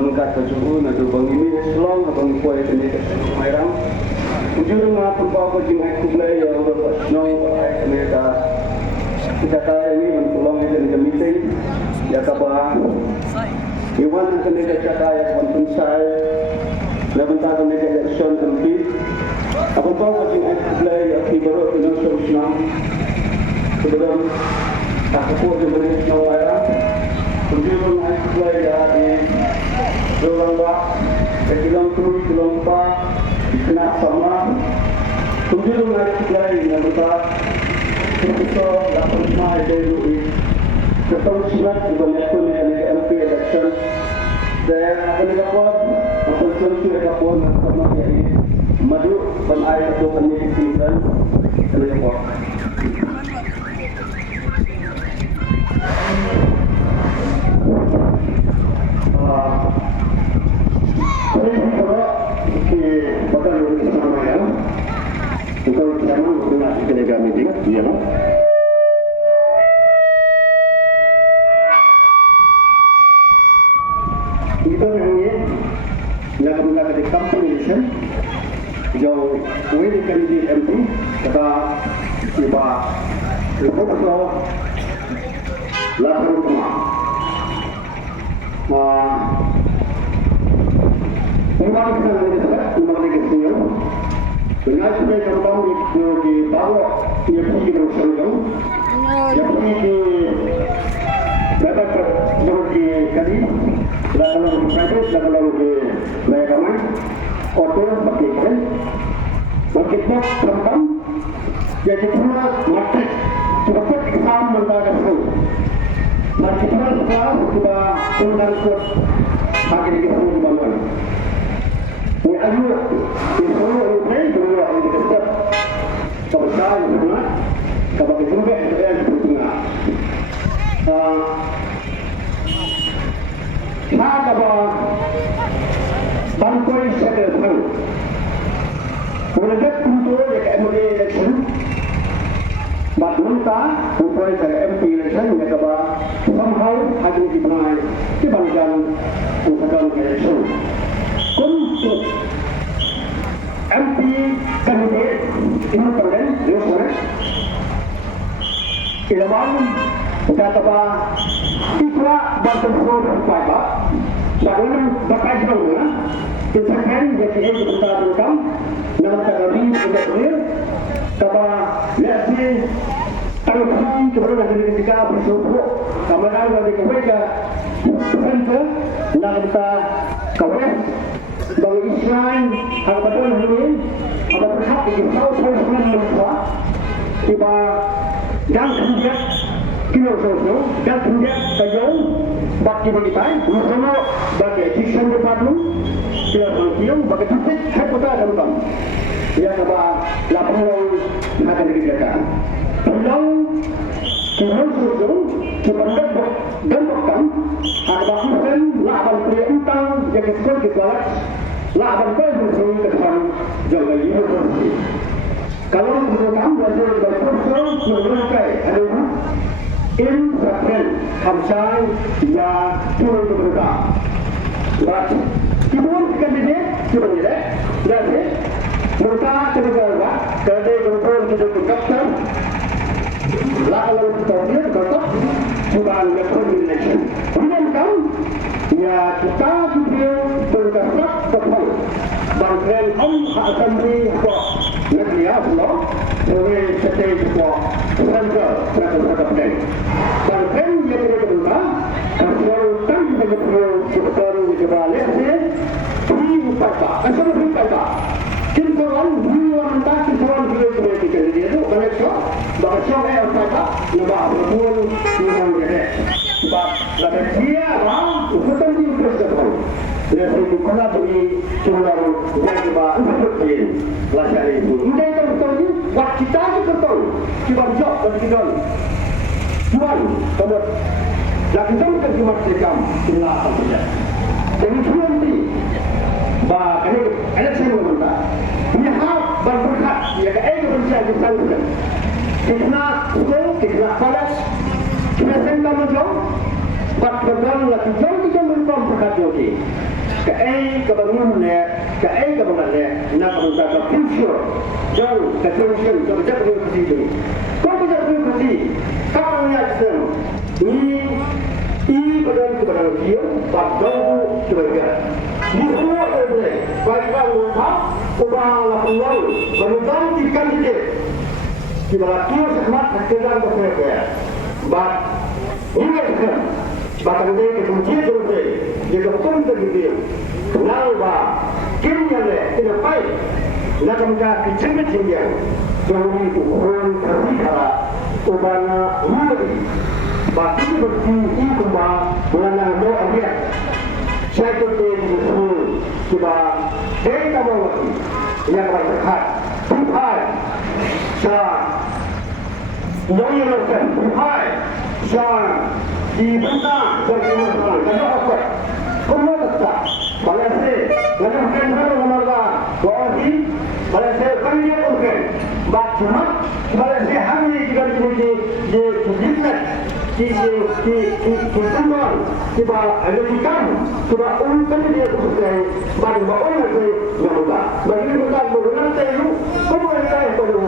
belum kata suhu na do bang ini selong abang kuai tadi mayram ujur ma pun pa ko jing aku blai ya ro no ai ne ka kita kaya ini mentolong itu di meeting ya kaba iwan kene ka kaya pun sai lebentar kene ka election MP abang pa ko jing aku blai ya ki baru no solution sebelum tak ko je beri no mayram ujur ma aku blai ya di Rolamba, kilang tu, kilang pa, kena sama. Tujuh hari lagi yang kita lakukan semua itu. Ketemu surat juga pun yang MP election. Dan apa ni kapal, apa solusi kapal sama yang maju dan air itu penyidikan telepon. Ya, no? Kita ini nak menggunakan di company election, jauh wujud kandidat MP kata tiba lepas itu lapor rumah. Umar kita ini umar kita dengan sebagai kampung di bawah yang pergi ke Selangor, yang pergi ke dapat pergi kali, lalu ke Paris, lalu ke Megaman, hotel pergi kan, kita kampung jadi pula market, cepat exam mendadak full, market pula setelah kita undang ke akhir kita bangun. Ni ayu itu ini dua ini kita sebesar semua kalau kita juga ada pertengah. Ada apa? Bangkoi settle pun. Mereka kuntur dekat MD election. Batmunta kuntur dekat MP election mereka apa? Somehow ada di mana di bangkan kuntur election. Untuk MP kandidat independen, Yusuf, ilaman kata apa? Ikra bantuan supply pak, sebelum bakai jauh, tindakan jadi kita lakukan dalam kategori independen, kata nasi tanggung kepada negara ketika bersyukur, kemudian dari kepada center, nak kita kawin. Bagi Israel, kalau betul ini, ada berhak di South West Malaysia, tiba dan kemudian kilo sosial dan kemudian kajau bagi kita, bersama bagi education department, kilo sosial bagi titik headquarter dalam kam, yang apa laporan akan dikerjakan. Pulau kilo sosial sebenarnya dan bukan ada bahkan lapan perintah yang kita lapan perintah depan jalan universiti. Kalau kita belajar berprofesor mereka ada in April Hamzah ya turun ke mereka. Baik, itu kandidat kandidat jadi mereka terlibat kerana berprofesor kita doktor. Lalu kita lihat doktor bukan election. Kemudian kan ya kita juga bergerak betul. Bangkren akan dibuat negeri Allah oleh setiap sebuah center terhadap Bangkren yang bergerak kesulitan dengan sebutan kebalik di upaya. Asal upaya. Kita orang dua kita berpolitik itu banyak bahasa yang upaya lebah berpun dengan dia. Sebab dia orang bukan di presiden. Jadi kalau bagi cuma yang bah untuk dia lajar itu. Ini yang betul ni. Wah kita juga betul. Kita job dan kita jual. Kalau lagi jam kita cuma sekam tinggal saja. Jadi nanti bah ini election mana? Ini hak berhak. Ya ke berusaha di sana. Kita school, kita college, kita sendiri jauh. But betul lagi jauh kita belum berkat jauh. sih. Cái kebangun ni, cái kebangun ni, nak kita ke future, jauh ke solution, jauh ke solusi tu. Kau bisa solusi, kau ni action, ini kebangun dia, bagai sebagai. Di semua ini, baik orang ubah lakukan, menuju tikan dia. Kita lakukan semangat kerja bersama. But ini kan, bahkan dia kemudian terus dia kemudian terjadi. Lalu kini yang tidak baik, nak mereka kecil-kecil yang jadi orang terlihat ubahnya mulai. Bagi seperti itu mengenai doa dia. Saya tuntut itu kita kamu yang berdekat, Tuhan, saya yang Tuhan, saya diminta berdoa dan apa? Kamu tetap, balasnya, kalau bukan orang mereka, wajib balasnya kerja bukan, cuma balasnya hamil jika di business. Kita tiba Amerika, tiba orang dia selesai, baru orang selesai yang muda. Bagi mereka bergerak itu, mereka yang perlu.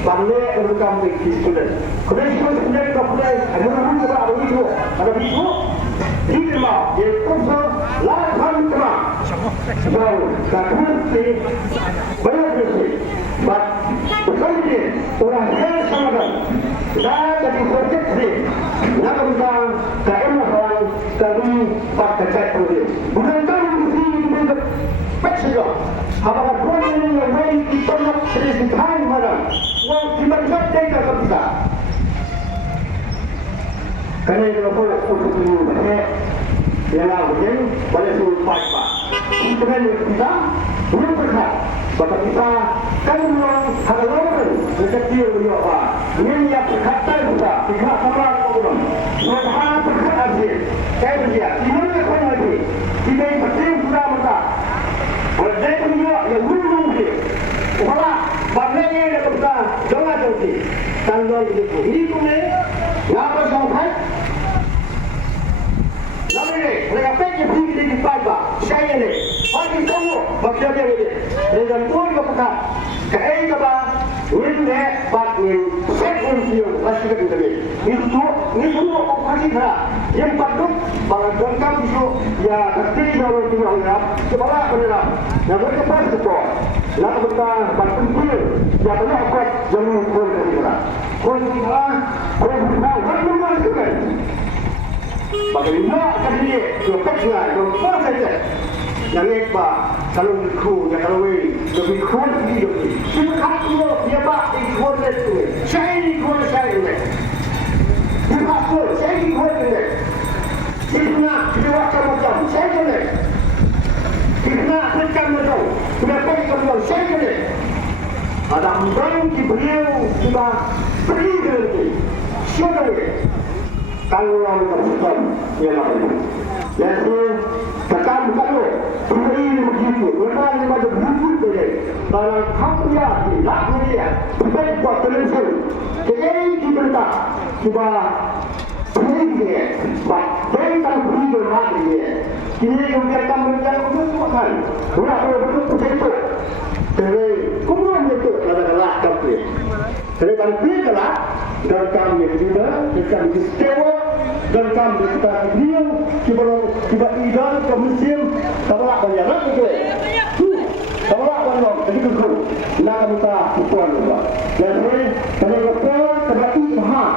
Bangsa mereka memiliki student. Kalau student sendiri kapal, orang kita ada itu, ini dia kursus lahan tema. Jauh, kapan sih banyak sih. But bukan dia orang yang sama. Dah jadi projek sih. Nak kita keemuran kami pakai cekul dia. Bukan kami mesti kita pecah. Apakah problem yang baik kita nak selesaikan mana? Wah, kita tak jaga kita. Kerana itu untuk ini banyak yang lain banyak sulfat pak. Kita belum berhak. Bapak kita kan memang ada orang kecil dia apa? Ini yang berkata kita tidak sama orang. Semua berkata aja. Saya dia. Ini kan lagi. Kita ini penting sudah mereka. Oleh dia yang belum dia. Kalau bagaimana dia kita jangan jadi. Tanggal itu. Ini tu ni. Apa sampai? Lalu mereka pergi di Paiba. Saya ni. Pagi kamu baca dia ni. Dan tuan kepada kaya kaba ini bak ni set unsur masih kita ni. Ini semua okasi lah. Yang patut para jangka itu ya kecil orang tua orang sekolah benar. Yang mereka pasti tu. Lalu kita patut dia. Ya benar apa jangan kau kita. Kau kita mana masuk kan? Bagaimana kerja dia kerja dia saja. Yang apa kalau ikut yang kalau lebih kuat dia siapa dia pak ikut itu saya ikut saya ini siapa saya ikut ini kita kita macam saya ini kita macam kenapa kita saya ini ada orang di beliau kita beri lagi siapa ini kalau orang tersebut yang apa jadi tekan kalau ini begitu, mereka ini macam begitu je. Kalau kamu ya, nak dia, baik buat telefon. Jadi kita tak cuba beri dia, baik kalau beri dia nak dia. Ini yang kita berikan untuk makan. Bukan betul betul. Jadi, kumpulan itu adalah kampanye. Jadi kampanye adalah dan kami juga kita disewa dan kami kita beliau kita idam ke musim tabalak banyak nak itu. Tabalak banyak jadi itu. Nak kita tuan juga. Jadi kalau kita terlaki faham,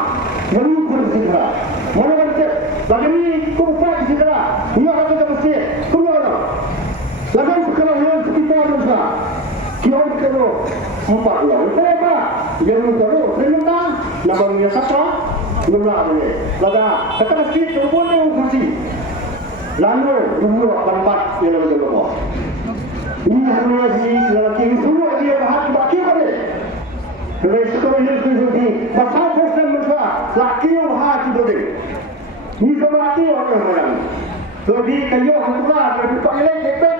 mesti bersihlah. Mana macam bagaimana kumpulan segera. Ia akan kita mesti kumpulan. Lagan sekarang yang kita ada. Kion kalau empat orang, kenapa? Yang kalau terima, namanya siapa? Nama dia. Laga, kata sikit telepon yang kursi. Lalu dulu tempat yang lebih bawah. Ini hanya si lelaki semua dia bahan baki boleh. Kalau sekolah ini pasal pasal mereka laki yang bahan boleh. Ini semua laki orang. Jadi kayu hampa, tapi pakai lepek.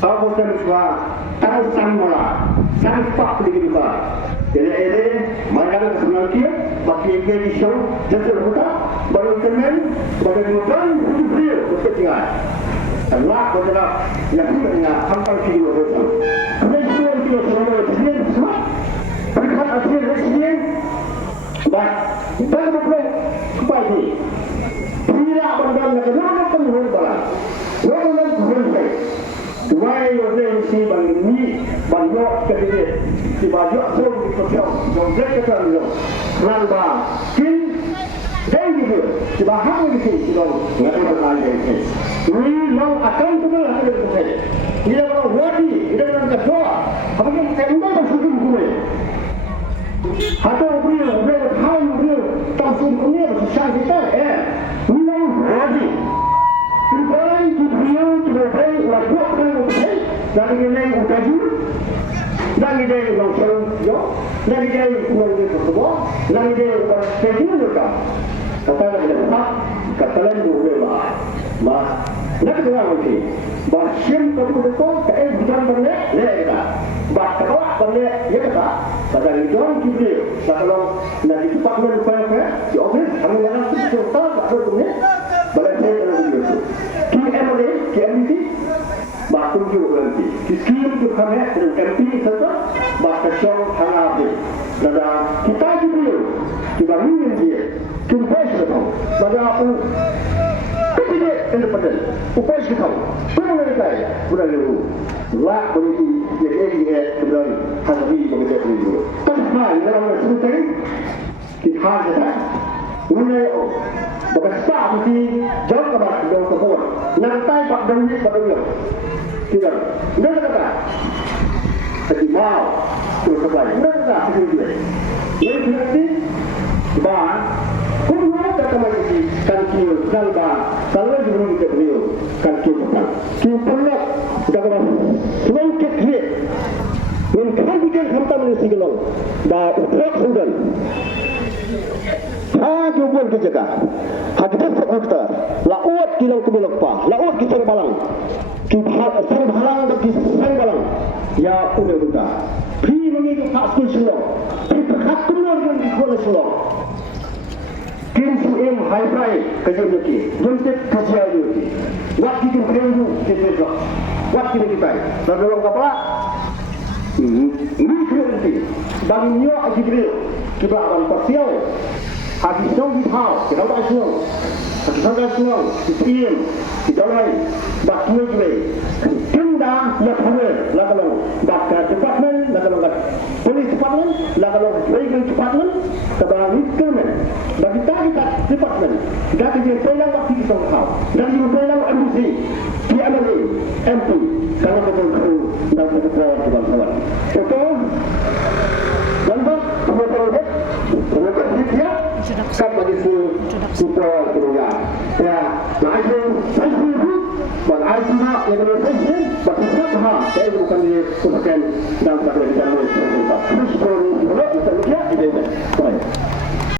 Sahabat mereka tahu sama, sampai begitu juga. Jadi mereka kesenangan dia, bagi dia show, jadi mereka baru kemen, baru kemudian hidup dia berketinggalan. Allah adalah yang punya hampa video itu. Kemudian kita selama ini semua berkat akhir residen dan kita boleh supaya tidak berdamai dengan kemudian balas. Kemudian kemudian Wai orang si bangni banyak kerja si banyak orang di kota yang mereka tahu nalba kin dan juga si bahagian itu si orang nggak ada lagi ini mau akan tu lah ada tu saja dia mau wadi dia nak kerja apa yang saya mau bersusun gue atau beliau tahu beliau tahu semuanya bersama kita ini mau wadi Tuhan beliau berbaik lakukan berbaik dari yang utaju dari yang langsung yo dari yang keluarga tersebut dari yang terjadi mereka kata mereka kata lain berubah mah nak dengar lagi bahkan kalau betul kayak bukan benda leka bahkan kalau benda ya kata pada orang kita kalau nak dipakaikan apa di office kami jangan kita tak ada punya balai itu KMD bahkan juga nanti skim itu kami dengan MP saja bahkan show hangat dan kita juga ingin dia kita sudah pada aku tidak independen upaya kita mereka sudah lalu lah bagi yang benar hari begitu itu tapi dalam cerita kita harus mulai bukan start mesti jauh ke bawah jauh ke bawah nanti pak demi pada dia tidak tidak kata jadi mau tu sebab tidak kata seperti itu nanti bah kumpulan kata lagi kan kio kalba kalau juga kita beliau kan kio kumpulan kata selain kekeh mungkin kita hampa menisigalong dah utrak sudah Hajubun kejaga, hajubun sektor, laut kilang kubilak pa, laut kisang balang, kisang balang dan kisang balang, ya udah buka. Pri mengikat hakul sulong, pri hakul orang di kuala sulong. Kinsu high price kejujuki, jumlah kejujuki. Waktu kita berindu kita, waktu kita, lalu orang kapal. Ini kerja bagi nyo ajibril kita akan parsial habis dong di hal kita tak semua kita tak semua diam kita lain baknya juga tenda nak hamil nak kalau bakal department nak kalau polis department nak kalau legal department tabang government bagi kita department kita kerja pelang waktu kita tahu dan juga pelang MC PMLA MP kalau betul dan betul kawan-kawan contoh gambar foto kemudian dia kan bagi supaya kemudian ya lain saya buat aja yang berfungsi bagi siapa saya bukan di pusat dan pada di dalam terus kalau kita lihat ini